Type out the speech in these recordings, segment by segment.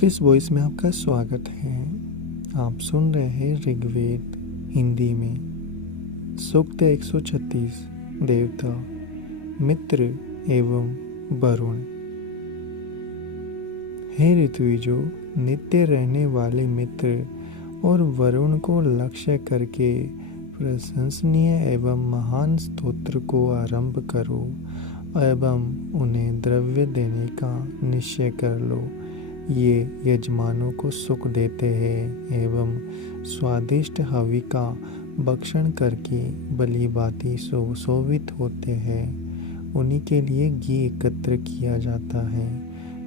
Lokesh voice में आपका स्वागत है। आप सुन रहे हैं ऋग्वेद हिंदी में सूक्त 136 देवता, मित्र एवं वरुण। हे ऋत्विजो, नित्य रहने वाले मित्र और वरुण को लक्ष्य करके प्रशंसनीय एवं महान स्तोत्र को आरंभ करो एवं उन्हें द्रव्य देने का निश्चय कर लो। ये यजमानों को सुख देते हैं एवं स्वादिष्ट हवि का भक्षण करके भली भांति सुशोभित होते हैं। उन्हीं के लिए घी एकत्र किया जाता है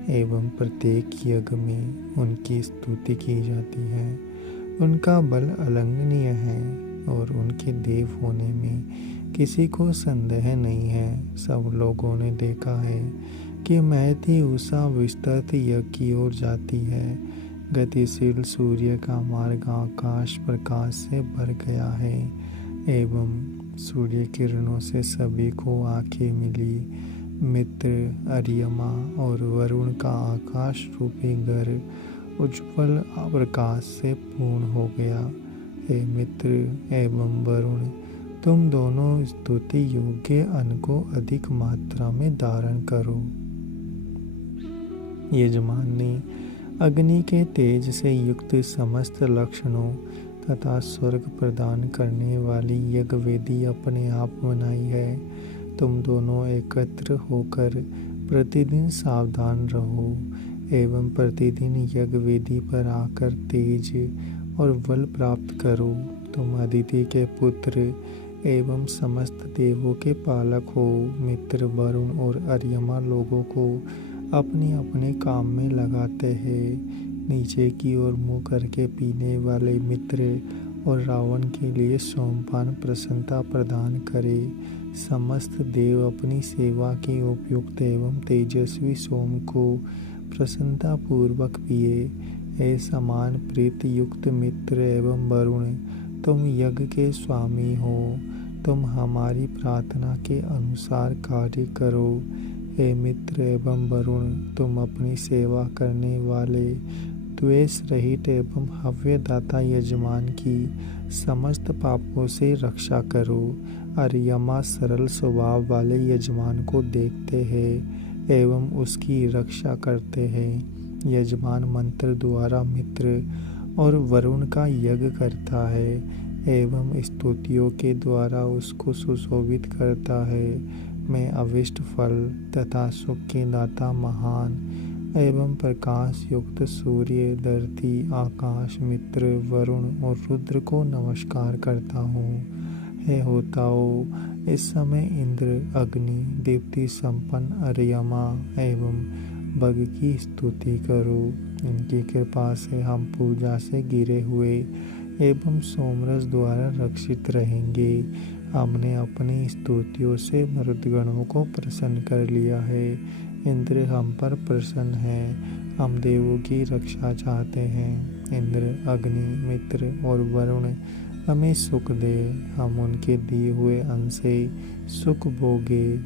एवं प्रत्येक यज्ञ में उनकी स्तुति की जाती है। उनका बल अलंघनीय है और उनके देव होने में किसी को संदेह नहीं है। सब लोगों ने देखा है कि महती उषा विस्तृत यज्ञ की ओर जाती है। गतिशील सूर्य का मार्ग आकाश प्रकाश से भर गया है एवं सूर्य किरणों से सभी को आंखें मिली। मित्र, अर्यमा और वरुण का आकाश रूपी घर उज्ज्वल प्रकाश से पूर्ण हो गया। हे मित्र एवं वरुण, तुम दोनों स्तुति योग्य अन्न को अधिक मात्रा में धारण करो। यजमान ने अग्नि के तेज से युक्त समस्त लक्षणों तथा स्वर्ग प्रदान करने वाली यज्ञ वेदी अपने आप बनाई है। तुम दोनों एकत्र होकर प्रतिदिन सावधान रहो एवं प्रतिदिन यज्ञ वेदी पर आकर तेज और बल प्राप्त करो। तुम अदिति के पुत्र एवं समस्त देवों के पालक हो। मित्र, वरुण और अर्यमा लोगों को अपने अपने काम में लगाते हैं। नीचे की ओर मुँह करके पीने वाले मित्र और रावण के लिए सोमपान प्रसन्नता प्रदान करे। समस्त देव अपनी सेवा के उपयुक्त एवं तेजस्वी सोम को प्रसन्नता पूर्वक पिए। हे समान प्रीत युक्त मित्र एवं वरुण, तुम यज्ञ के स्वामी हो। तुम हमारी प्रार्थना के अनुसार कार्य करो। हे मित्र एवं वरुण, तुम अपनी सेवा करने वाले द्वेष रहित एवं हव्यदाता यजमान की समस्त पापों से रक्षा करो। अर्यमा सरल स्वभाव वाले यजमान को देखते हैं एवं उसकी रक्षा करते हैं। यजमान मंत्र द्वारा मित्र और वरुण का यज्ञ करता है एवं स्तुतियों के द्वारा उसको सुशोभित करता है। मैं अविष्ट फल तथा सुख के दाता महान एवं प्रकाश युक्त सूर्य, धरती, आकाश, मित्र, वरुण और रुद्र को नमस्कार करता हूँ। हे होताओ, इस समय इंद्र, अग्नि, दीप्ति संपन्न अर्यमा एवं भग की स्तुति करो। इनकी कृपा से हम पूजा से गिरे हुए एवं सोमरस द्वारा रक्षित रहेंगे। हमने अपनी स्तुतियों से मरुदगणों को प्रसन्न कर लिया है। इंद्र हम पर प्रसन्न है। हम देवों की रक्षा चाहते हैं। इंद्र, अग्नि, मित्र और वरुण हमें सुख दे। हम उनके दिए हुए अन्न से सुख भोगे।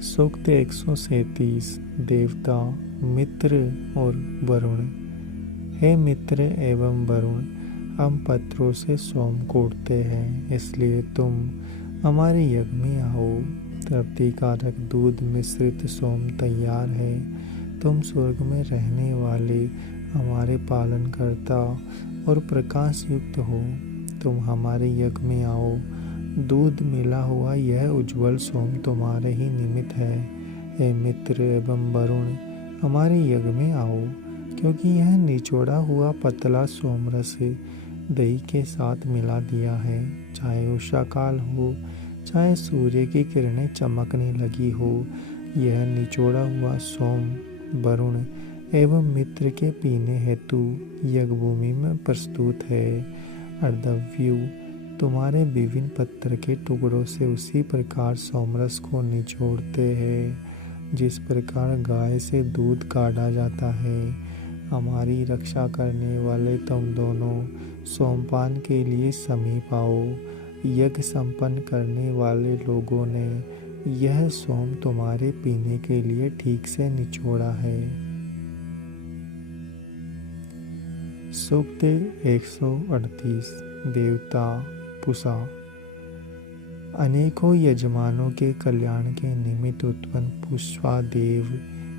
सूक्त 137 देवता, मित्र और वरुण। हे मित्र एवं वरुण, हम पत्रों से सोम कोड़ते हैं, इसलिए तुम हमारे यज्ञ में आओ। तृप्ति कारक दूध मिश्रित सोम तैयार है। तुम स्वर्ग में रहने वाले हमारे पालनकर्ता और प्रकाश युक्त हो। तुम हमारे यज्ञ में आओ। दूध मिला हुआ यह उज्ज्वल सोम तुम्हारे ही निमित्त है। हे मित्र एवं वरुण, हमारे यज्ञ में आओ, क्योंकि यह निचोड़ा हुआ पतला सोमरस दही के साथ मिला दिया है। चाहे उषा काल हो, चाहे सूर्य की किरणें चमकने लगी हो, यह निचोड़ा हुआ सोम वरुण एवं मित्र के पीने हेतु यज्ञभूमि में प्रस्तुत है। अर्धव्यू तुम्हारे विभिन्न पत्थर के टुकड़ों से उसी प्रकार सोमरस को निचोड़ते हैं जिस प्रकार गाय से दूध काढ़ा जाता है। हमारी रक्षा करने वाले तुम दोनों सोमपान के लिए समीप आओ। यज्ञ संपन्न करने वाले लोगों ने यह सोम तुम्हारे पीने के लिए ठीक से निचोड़ा है। सूक्त 138। देवता पुषा। अनेकों यजमानों के कल्याण के निमित्त उत्पन्न पुष्पा देव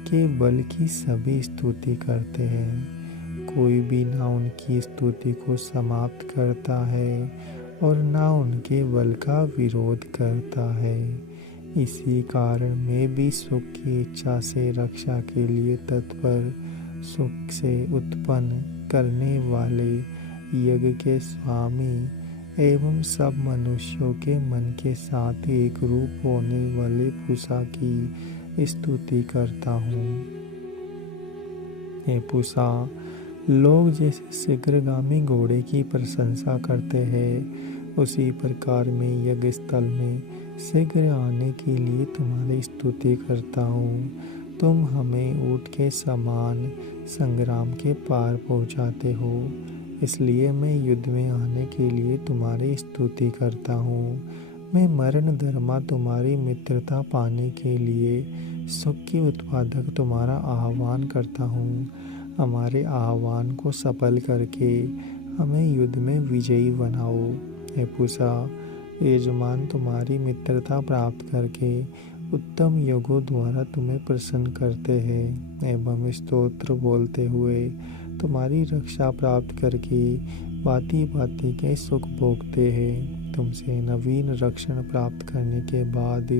के बल की सभी स्तुति करते हैं। कोई भी ना उनकी स्तुति को समाप्त करता है और ना उनके बल का विरोध करता है। इसी कारण मैं भी सुख की इच्छा से रक्षा के लिए तत्पर, सुख से उत्पन्न करने वाले यज्ञ के स्वामी एवं सब मनुष्यों के मन के साथ एक रूप होने वाले पुषा की स्तुति करता हूँ। हे पुषा, लोग जैसे शीघ्रगामी घोड़े की प्रशंसा करते हैं, उसी प्रकार मैं यज्ञ स्थल में शीघ्र आने के लिए तुम्हारी स्तुति करता हूँ। तुम हमें ऊँट के समान संग्राम के पार पहुँचाते हो, इसलिए मैं युद्ध में आने के लिए तुम्हारी स्तुति करता हूँ। मैं मरण धर्मा तुम्हारी मित्रता पाने के लिए सुख के उत्पादक तुम्हारा आह्वान करता हूँ। हमारे आह्वान को सफल करके हमें युद्ध में विजयी बनाओ। हे पुषा, यजमान तुम्हारी मित्रता प्राप्त करके उत्तम योगों द्वारा तुम्हें प्रसन्न करते हैं एवं स्तोत्र बोलते हुए तुम्हारी रक्षा प्राप्त करके भांति भांति के सुख भोगते हैं। तुमसे नवीन रक्षण प्राप्त करने के बाद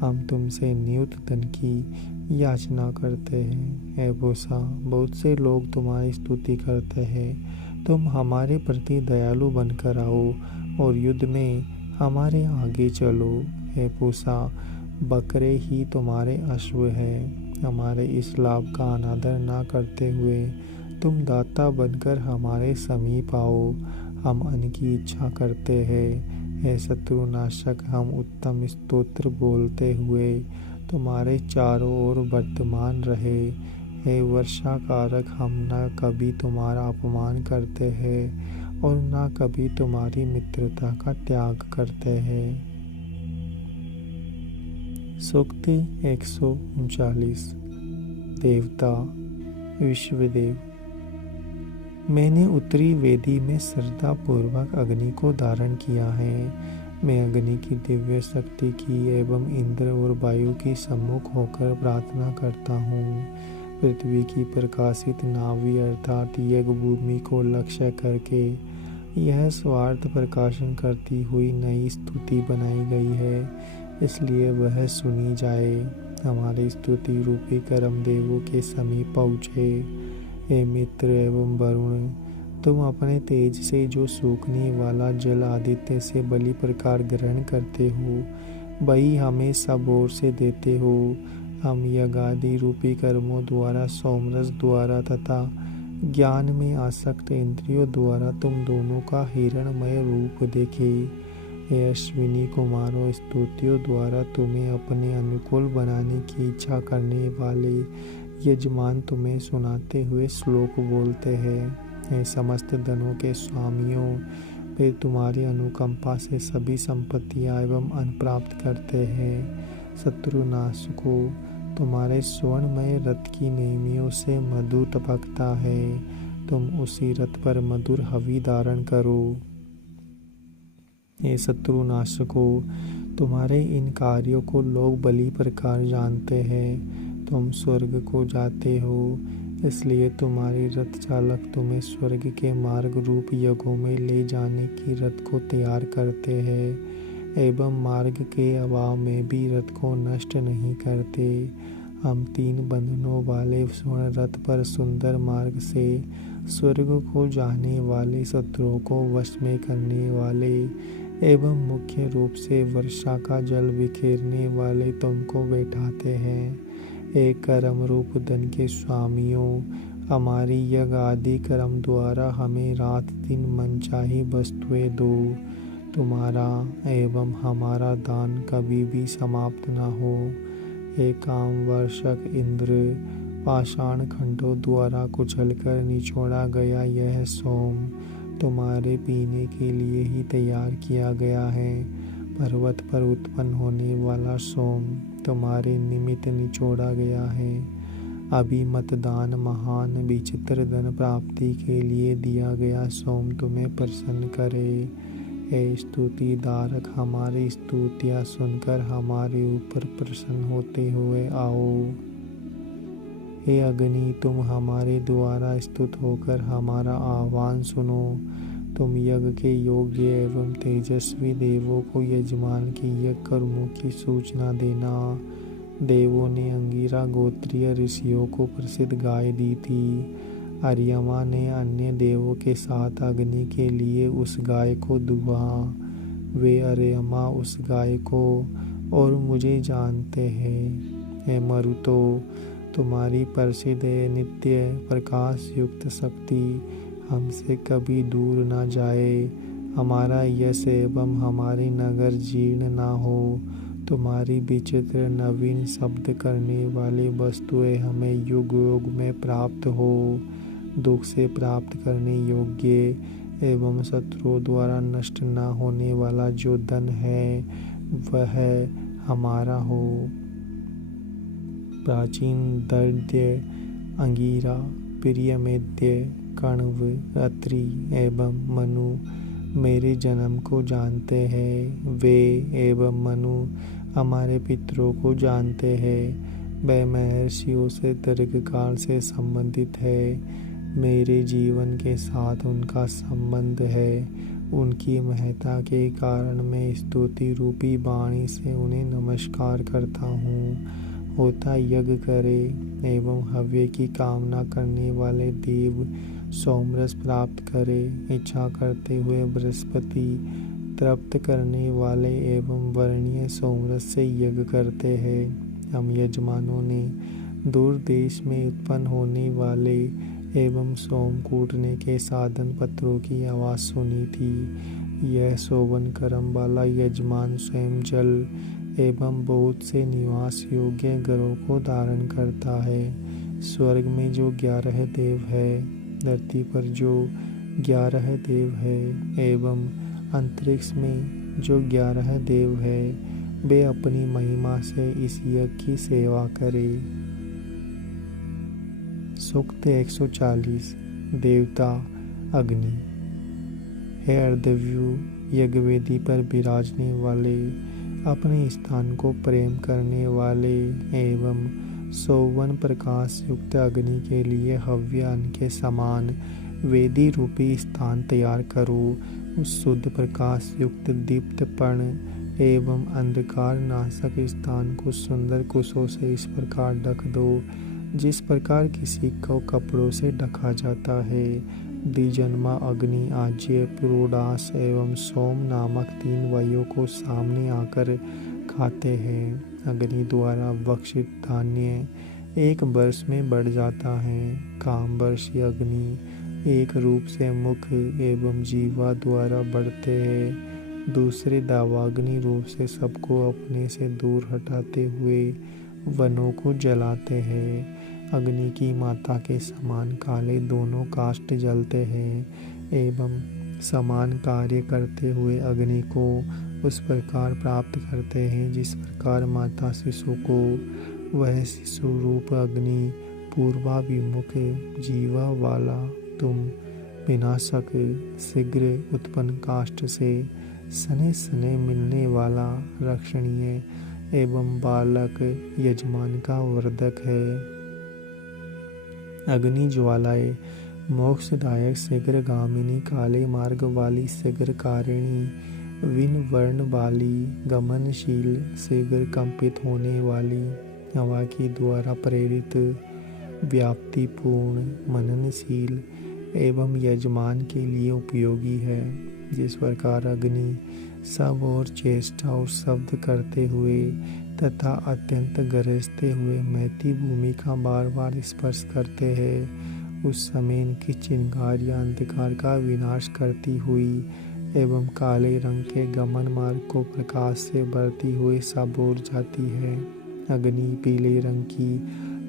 हम तुमसे नियुक्त धन की याचना करते हैं। हे पुषा, बहुत से लोग तुम्हारी स्तुति करते हैं। तुम हमारे प्रति दयालु बनकर आओ और युद्ध में हमारे आगे चलो। हे पुषा, बकरे ही तुम्हारे अश्व हैं। हमारे इस लाभ का अनादर ना करते हुए तुम दाता बनकर हमारे समीप आओ। हम अन्न की इच्छा करते हैं। हे शत्रुनाशक, हम उत्तम स्तोत्र बोलते हुए तुम्हारे चारों ओर वर्तमान रहे। हे वर्षा कारक, हम न कभी तुम्हारा अपमान करते हैं और न कभी तुम्हारी मित्रता का त्याग करते हैं। सूक्त 139। देवता विश्वदेव। मैंने उत्तरी वेदी में श्रद्धा पूर्वक अग्नि को धारण किया है। मैं अग्नि की दिव्य शक्ति की एवं इंद्र और वायु के सम्मुख होकर प्रार्थना करता हूँ। पृथ्वी की प्रकाशित नाभि अर्थात यज्ञ भूमि को लक्ष्य करके यह स्वार्थ प्रकाशन करती हुई नई स्तुति बनाई गई है, इसलिए वह सुनी जाए। हमारी स्तुति रूपी कर्म देवों के समीप पहुँचे। हे मित्र एवं वरुण, तुम अपने तेज से जो सूखने वाला जल आदित्य से बलि प्रकार ग्रहण करते हो, वही हमें सब ओर से देते हो। हम यज्ञादि रूपी कर्मों द्वारा, सोमरस द्वारा तथा ज्ञान में आसक्त इंद्रियों द्वारा तुम दोनों का हिरणमय रूप देखे। हे अश्विनी कुमारों, स्तुतियों द्वारा तुम्हें अपने अनुकूल बनाने की इच्छा करने वाले यजमान तुम्हें सुनाते हुए श्लोक बोलते हैं। हे समस्त धनों के स्वामियों, वे तुम्हारी अनुकंपा से सभी संपत्तियां एवं अन्न प्राप्त करते हैं। शत्रुनाशको, तुम्हारे स्वर्णमय रथ की नेमियों से मधु टपकता है। तुम उसी रथ पर मधुर हवि धारण करो। ये शत्रुनाशको, तुम्हारे इन कार्यों को लोग बलि प्रकार जानते हैं। तुम स्वर्ग को जाते हो, इसलिए तुम्हारे रथ चालक तुम्हें स्वर्ग के मार्ग रूप यज्ञों में ले जाने की रथ को तैयार करते हैं एवं मार्ग के अभाव में भी रथ को नष्ट नहीं करते। हम 3 बंधनों वाले स्वर्ण रथ पर सुंदर मार्ग से स्वर्ग को जाने वाले शत्रुओं को वश में करने वाले एवं मुख्य रूप से वर्षा का जल बिखेरने वाले तुमको बैठाते हैं। एक कर्म रूप धन के स्वामियों, हमारी यज्ञ आदि कर्म द्वारा हमें रात दिन मनचाही वस्तुएं दो। तुम्हारा एवं हमारा दान कभी भी समाप्त न हो। हे काम वर्षक इंद्र, पाषाण खंडों द्वारा कुचलकर निचोड़ा गया यह सोम तुम्हारे पीने के लिए ही तैयार किया गया है। पर्वत पर उत्पन्न होने वाला सोम तुम्हारे निमित्त निचोड़ा गया है। अभिमतदान महान विचित्र धन प्राप्ति के लिए दिया गया सोम तुम्हें प्रसन्न करे। हे स्तुति धारक, हमारी स्तुतियाँ सुनकर हमारे ऊपर प्रसन्न होते हुए आओ। हे अग्नि, तुम हमारे द्वारा स्तुत होकर हमारा आह्वान सुनो। तुम यज्ञ के योग्य एवं तेजस्वी देवों को यजमान के यज्ञ कर्मों की सूचना देना। देवों ने अंगिरा गोत्रीय ऋषियों को प्रसिद्ध गाय दी थी। अर्यमा ने अन्य देवों के साथ अग्नि के लिए उस गाय को दुहा। वे अर्यमा उस गाय को और मुझे जानते हैं। हे मरुतो, तुम्हारी प्रसिद्ध नित्य प्रकाश युक्त शक्ति हमसे कभी दूर न जाए। हमारा यश एवं हमारे नगर जीर्ण न हो। तुम्हारी विचित्र नवीन शब्द करने वाली वस्तुएं हमें युग युग में प्राप्त हो। दुख से प्राप्त करने योग्य एवं शत्रुओं द्वारा नष्ट न होने वाला जो धन है वह हमारा हो। प्राचीन दैत्य अंगिरा, प्रियमेद्य, कण्व, अत्रि एवं मनु मेरे जन्म को जानते हैं। वे एवं मनु हमारे पितरों को जानते हैं। वे महर्षियों से दीर्घकाल से संबंधित है। मेरे जीवन के साथ उनका संबंध है। उनकी महत्ता के कारण मैं स्तुति रूपी वाणी से उन्हें नमस्कार करता हूँ। होता यज्ञ करे एवं हव्य की कामना करने वाले देव सोमरस प्राप्त करे। इच्छा करते हुए बृहस्पति तृप्त करने वाले एवं वर्णीय सोमरस से यज्ञ करते हैं। हम यजमानों ने दूर देश में उत्पन्न होने वाले एवं सोम कूटने के साधन पत्रों की आवाज़ सुनी थी। यह शोभन कर्म वाला यजमान स्वयं जल एवं बहुत से निवास योग्य घरों को धारण करता है। स्वर्ग में जो 11 देव है, धरती पर जो 11 देव है एवं अंतरिक्ष में जो 11 देव है, वे अपनी महिमा से इस यज्ञ की सेवा करें। सूक्त 140। देवता अग्नि। हे अर्धव्यू, यज्ञवेदी पर विराजने वाले, अपने स्थान को प्रेम करने वाले एवं सौवन प्रकाश युक्त अग्नि के लिए हव्य अन्न के समान वेदी रूपी स्थान तैयार करो। उस शुद्ध प्रकाश युक्त दीप्त पर्ण एवं अंधकार नाशक स्थान को सुंदर कुशों से इस प्रकार ढक दो जिस प्रकार किसी को कपड़ों से ढका जाता है। द्विजन्मा अग्नि, आज्य, पुरोडास एवं सोम नामक 3 वायुओं को सामने आकर खाते हैं। अग्नि द्वारा बक्षित धान्य एक वर्ष में बढ़ जाता है। कामवर्षी अग्नि एक रूप से मुख एवं जीवा द्वारा बढ़ते हैं। दूसरे दावाग्नि रूप से सबको अपने से दूर हटाते हुए वनों को जलाते हैं। अग्नि की माता के समान काले दोनों काष्ठ जलते हैं एवं समान कार्य करते हुए अग्नि को उस प्रकार प्राप्त करते हैं जिस प्रकार माता शिशु को वह शिशु रूप अग्नि पूर्वाभिमुख जीवा वाला तुम विनाशक शीघ्र उत्पन्न काष्ठ से सने सने मिलने वाला रक्षणीय एवं बालक यजमान का वर्धक है। अग्नि ज्वालाएं मोक्षदायक शीघ्रगामिनी काले मार्ग वाली शीघ्रकारिणी विन वर्ण वाली गमनशील शीघ्र कंपित होने वाली हवा की द्वारा प्रेरित व्याप्तिपूर्ण मननशील एवं यजमान के लिए उपयोगी है। जिस प्रकार अग्नि सब और चेष्टा और शब्द करते हुए तथा अत्यंत गरजते हुए मैती भूमि का बार बार स्पर्श करते हैं, उस समय इनकी चिंगारियाँ अंधकार का विनाश करती हुई एवं काले रंग के गमन मार्ग को प्रकाश से भरती हुई सब ओर जाती है। अग्नि पीले रंग की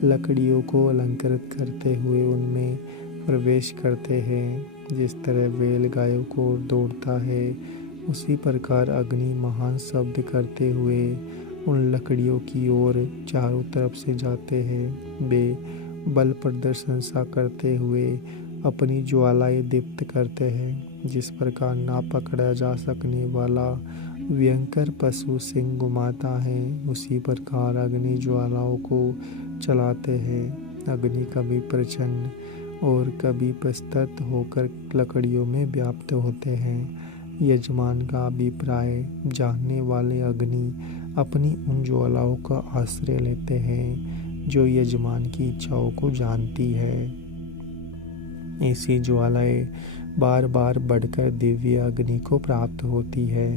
लकड़ियों को अलंकृत करते हुए उनमें प्रवेश करते हैं। जिस तरह बैल गायों को दौड़ता है, उसी प्रकार अग्नि महान शब्द करते हुए उन लकड़ियों की ओर चारों तरफ से जाते हैं। वे बल प्रदर्शन सा करते हुए अपनी ज्वालाएं दीप्त करते हैं। जिस प्रकार ना पकड़ा जा सकने वाला भयंकर पशु सिंह घुमाता है, उसी प्रकार अग्नि ज्वालाओं को चलाते हैं। अग्नि कभी प्रचंड और कभी प्रस्तुत होकर लकड़ियों में व्याप्त होते हैं। यजमान का अभिप्राय जानने वाले अग्नि अपनी उन ज्वालाओं का आश्रय लेते हैं जो यजमान की इच्छाओं को जानती है। ऐसी ज्वालाएं बार बार बढ़कर दिव्य अग्नि को प्राप्त होती है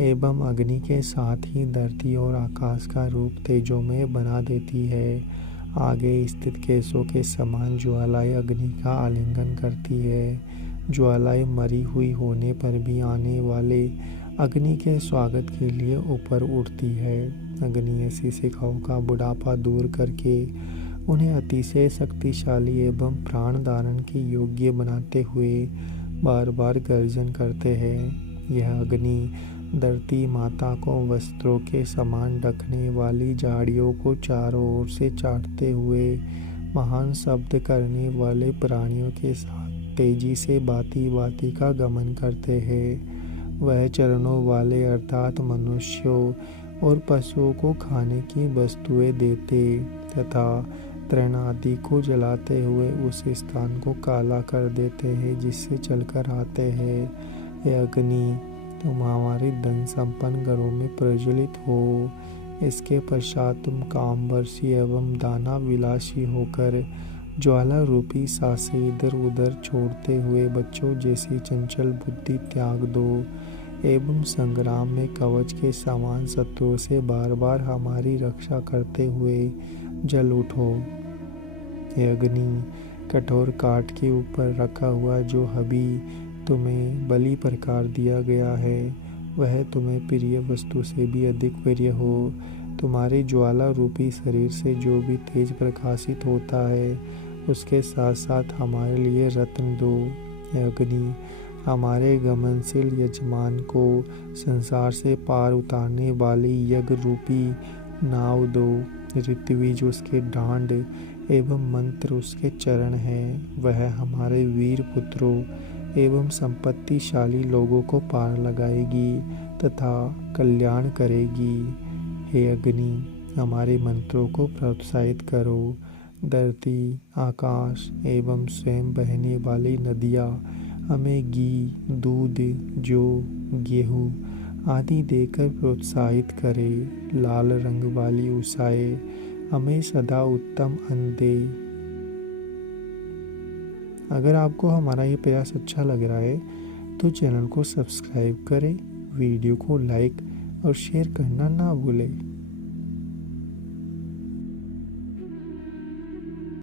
एवं अग्नि के साथ ही धरती और आकाश का रूप तेजोमय बना देती है। आगे स्थित केशों के समान ज्वालाएं अग्नि का आलिंगन करती है। ज्वालाएं मरी हुई होने पर भी आने वाले अग्नि के स्वागत के लिए ऊपर उठती है। अग्नि ऐसी शिखाओं का बुढ़ापा दूर करके उन्हें अतिशय शक्तिशाली एवं प्राण धारण के योग्य बनाते हुए बार बार गर्जन करते हैं। यह अग्नि धरती माता को वस्त्रों के समान ढकने वाली झाड़ियों को चारों ओर से चाटते हुए महान शब्द करने वाले प्राणियों के साथ तेजी से भांति भांति का गमन करते हैं। वह चरणों वाले अर्थात मनुष्यों और पशुओं को खाने की वस्तुएं देते तथा तृण आदि को जलाते हुए उस स्थान को काला कर देते हैं जिससे चलकर आते हैं। यह अग्नि तुम हमारे धन संपन्न घरों में प्रज्वलित हो। इसके पश्चात तुम कामवर्षी एवं दाना विलासी होकर ज्वाला रूपी सांसें इधर उधर छोड़ते हुए बच्चों जैसी चंचल बुद्धि त्याग दो एवं संग्राम में कवच के समान शत्रुओं से बार बार हमारी रक्षा करते हुए जल उठो। हे अग्नि, कठोर काठ के ऊपर रखा हुआ जो हबी तुम्हें बलि प्रकार दिया गया है वह तुम्हें प्रिय वस्तु से भी अधिक प्रिय हो। तुम्हारे ज्वाला रूपी शरीर से जो भी तेज प्रकाशित होता है उसके साथ साथ हमारे लिए रत्न दो। हे अग्नि, हमारे गमनशील यजमान को संसार से पार उतारने वाली यज्ञ रूपी नाव दो। ऋत्विज उसके डांड एवं मंत्र उसके चरण हैं। वह हमारे वीर पुत्रों एवं संपत्तिशाली लोगों को पार लगाएगी तथा कल्याण करेगी। हे अग्नि, हमारे मंत्रों को प्रोत्साहित करो। धरती, आकाश एवं स्वयं बहने वाली नदियाँ हमें घी, दूध, जौ, गेहूँ आदि देकर प्रोत्साहित करे। लाल रंग वाली उषाएं हमें सदा उत्तम अन्न दे। अगर आपको हमारा ये प्रयास अच्छा लग रहा है तो चैनल को सब्सक्राइब करें, वीडियो को लाइक और शेयर करना ना भूलें।